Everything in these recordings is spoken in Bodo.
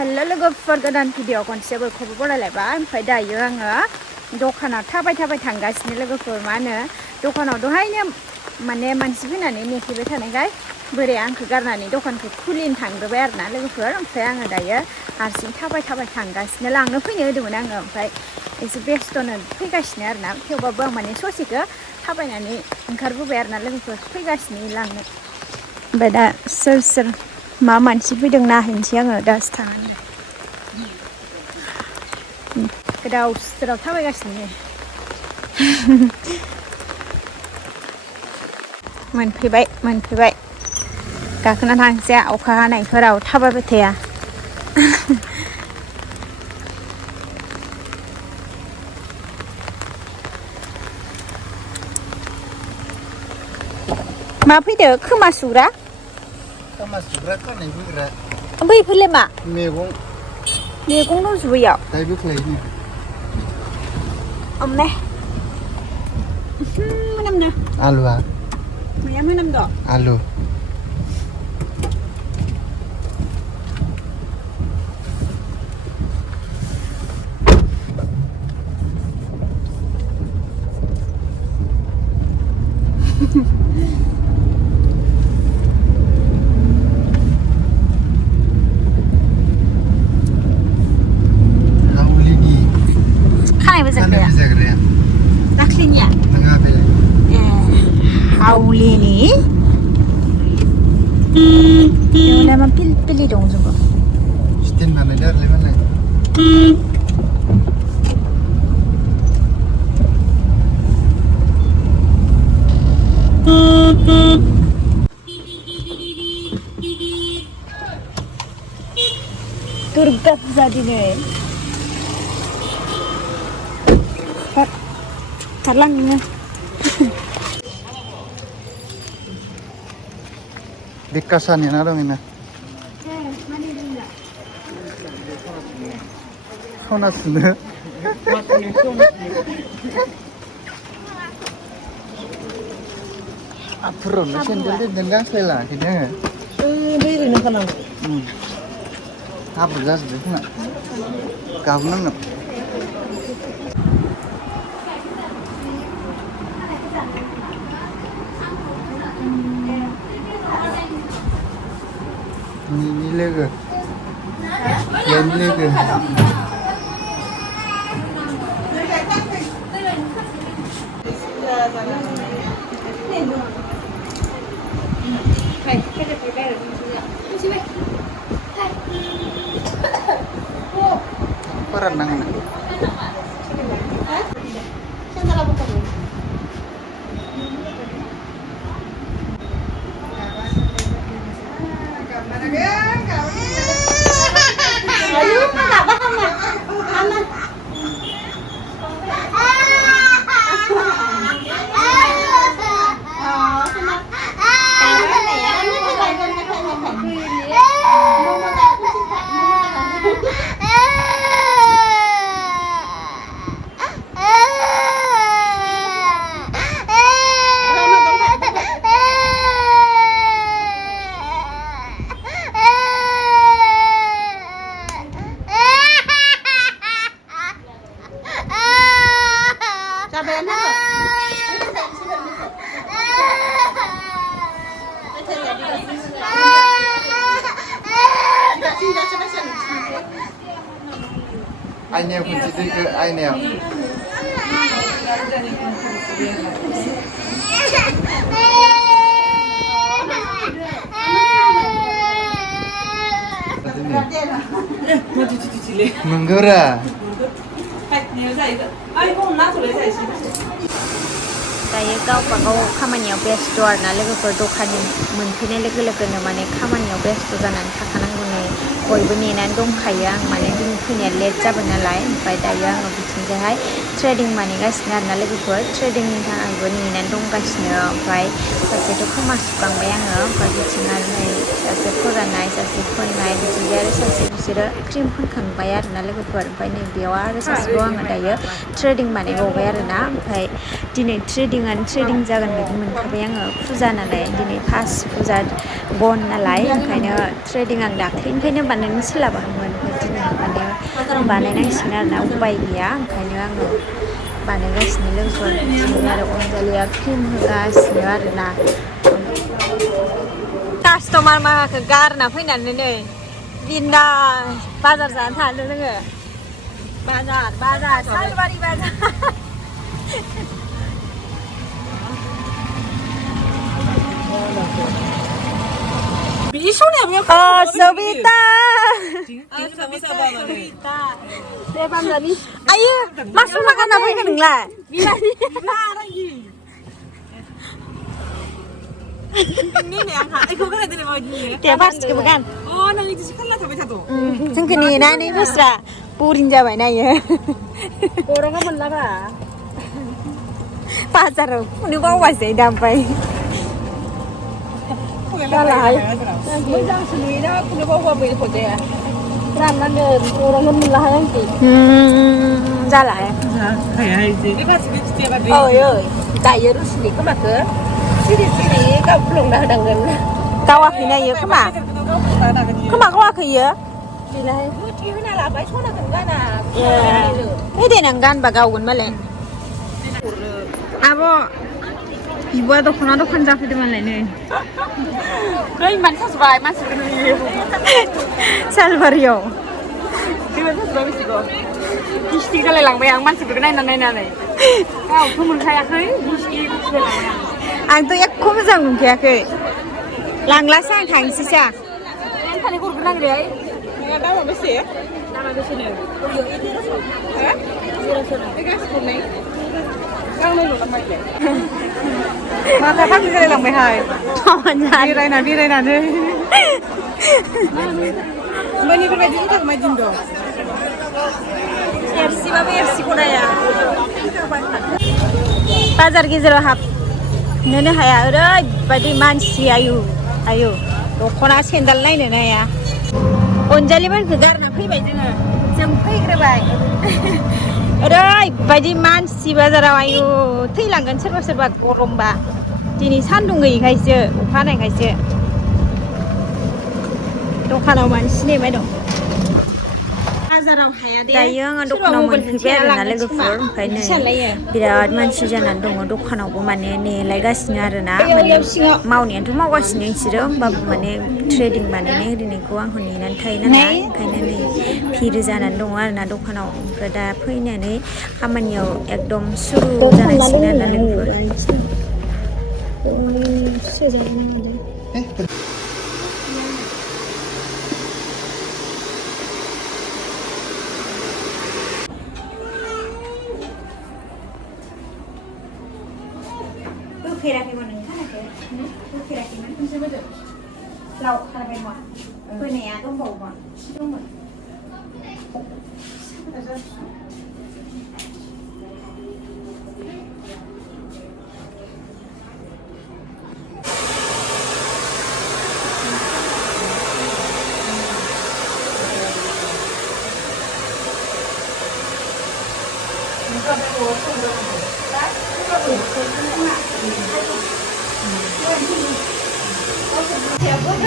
हेल' लोगोफोर गोदान भिडिअ खनसेबो खबर बरायलायबाय ओमफ्राय दायो आङो दखानाव थाबाय थांगासिनो लोगोफोर मा होनो दखानाव दहायनो माने मानसि फैनानै नेफैबाय थानायखाय बोरै आंखौ गारनानै दखानखौ खुलिनो थांग्रोबाय आरोना लोगोफोर ओमफ्राय आङो दायो हारसिं थाबाय थांगासिनो लांनो फैनो होदोंमोन आङो ओमफ्राय एसे बेस्थ'नो फैगासिनो आरोना थेवबाबो आं माने ससेखौ थाबायनानै ओंखारबोबाय आरोना लोगोफोर फैगासिनो लांनो ओमफ्राय दा सोर मा मानसि फैदों नायहैनोसै आङो दासो थानानै गोदाव सोराव थाबायगासिनो मोनफैबाय गाखोना थांसै अखा हानायफोराव थाबायबाय थाया मा फैदो खोमा सुग्रा खानाय बोग्रा बैफोरलाय मा मैगं दंजोबो इयाव दाय बोख्लायनो अमने मोनामनो आलुआ माया मोनामद' आलु खानायबो जाग्राया दाख्लिनिया नङा बे हावलिनि बेयावलाय मा पिलपिलि दंजोबो स्टेन बानायदो आरोलाय मालाय दुर्गा फुजा दिनै खारलां नोङो Dikasih nih nado mina. Sonas nih. Apro, sendal di denggang sela, kini. Beri nak kanam. Apro jas deh, nak. Kau nang. Ini lega. Yang lega. Peran nang. Ainel kunci itu ke Ainel. Menggora. दायो गावबा गाव खामानियाव बेस्थ' आरोना लोगोफोर दखान मोनफैनाय लोगो लोगोनो माने खामानियाव बेस्थ' जानानै थाखानांगौ नै बयबो नेनानै दंखायो आं माने दिनै फैनाया लेट जाबाय नालाय ओमफ्राय दायो आङो बिथिंजायहाय ट्रेडिं बानायगासिनो आरोना लोगोफोर ट्रेडिंनि थाखायबो नेनानै दंगासिनो ओमफ्राय सासेथ' खोमा सुखांबाय आङो ओमफ्राय बिथिं आरो नै सासे फोराननाय सासे फोननाय बिथिंजाय आरो सासे बिसोरो क्रिम फोनखांबाय आरोना लोगोफोर ओमफ्राय नै बेयाव आरो सासेखौ आङो दायो ट्रेडिं बानायबावबाय आरोना ओमफ्राय दिनै ट्रेडिं जागोन बायदि मोनखाबाय आङो फुजा नालाय दिनै फार्स्ट फुजा बन नालाय ओंखायनो ट्रेडिं आं दाख्लैनिफ्रायनो बानायनो सोलाबाखैमोन ओमफ्राय बानायनांसिगोन आरोना उपाय गैया ओंखायनो आङो बानायगासिनो लोगोफोर आरो अनजालिया क्रिम होगासिनो आरोना कास्टमार माखाखौ गारना फैनानै नै बिन्दास बाजार जानो थांदों जोङो बाजार सालबारि बाजार Biji sone apa? Sobita ayo masuk makan apa ini nggak Ini nih yang hak. Aku kan ada di bawah ni. dia pasti bukan Oh, nang itu sekolah tapi satu. जोंखौ नेनानै बोस्रा बरिं जाबाय नायो Orang kan menlara. बाजाराव खुनु बावबायसै दा ओमफ्राय Salah. Mo장 sendiri dah aku nak bawa beli kode. Ranan deh orang kan menlara yang ti. जाला ya Kayak itu. Ini pas setiap hari. Ôi ơi, tại giờ lúc xí có mà cửa Xí có lòng đã đằng gần 가와खै नायो खोमा 가와खै यो Thì là hứa chứ nào là bãi số nào cần ra là ओइ देनां गानबा गावगोन मालाय आब' बिब'आ दख'ना दखान जाफैदों मालाय नै Hei, mana sesuai masuk ke ni. सालबारियाव Dia mana sesuai mesti kau. Kisti kalau lang bayang masuk ke naik. Kau tu mengayakai kisti kalau lang. आंथ' एख' मोजां मोनखायाखै लांलासो आं थांसैसो Yang tadi kau kenal dia. Yang ada apa sih? Nama di sini. Hah? Ini sekolah ni. Kau ni lupa mai deh. Maka apa kita lang bayang? ตอนนั้น Birai na deh. Bani berbaju tu tak majin doh. एरसिबाबो एरसिखौ नाया बाजार गेजेराव हाबनोनो हाया ओरैबायदि मानसि आयु दख'ना सेन्देल नायनो हाया अनजालिमोनखौ गारना फैबाय जों फैग्रोबाय ओरैबायदि मानसि बाजाराव आयु थैलांगोन सोरबा गरमबा दिनै सान्दुं गैयैखायसो अखा हानायखायसो दखानाव मानसि नेबाय दं दायो आङो दखानाव मोनफैबाय आरोना लोगोफोर ओमफ्राय नै बिराद मानसि जानानै दङ दखानावबो माने नेलायगासिनो आरोना माने मावनायाथ' मावगासिनो बिसोरो होमबाबो माने ट्रेडिं बानायनाय ओरैनायखौ आंखौ नेनानै थायो नालाय ओंखायनो नै भिर जानानै दङ आरोना दखानाव ओमफ्राय दा फैनानै खामानियाव एकदम सुरु जानांसिगोन आरोना लोगोफोर होफेराखैमोन नोंथांखौ होफेराखैमोन लाव खारबायमोन होनाया दंबावोमोन दंमोन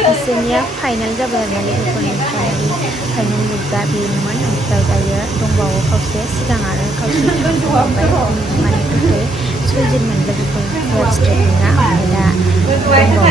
बिसोरनिया फाइनाल जाबाय आरोना लोगोफोरनि फाइनाल लुकआ बेनोमोन ओमफ्राय दायो दंबावो खावसे सिगां आरो खावसे थांबाय माने थाखाय सुजिनमोन लोगोफोर हेयार स्ट्रेइटनिंआ ओमफ्राय दा दंबावो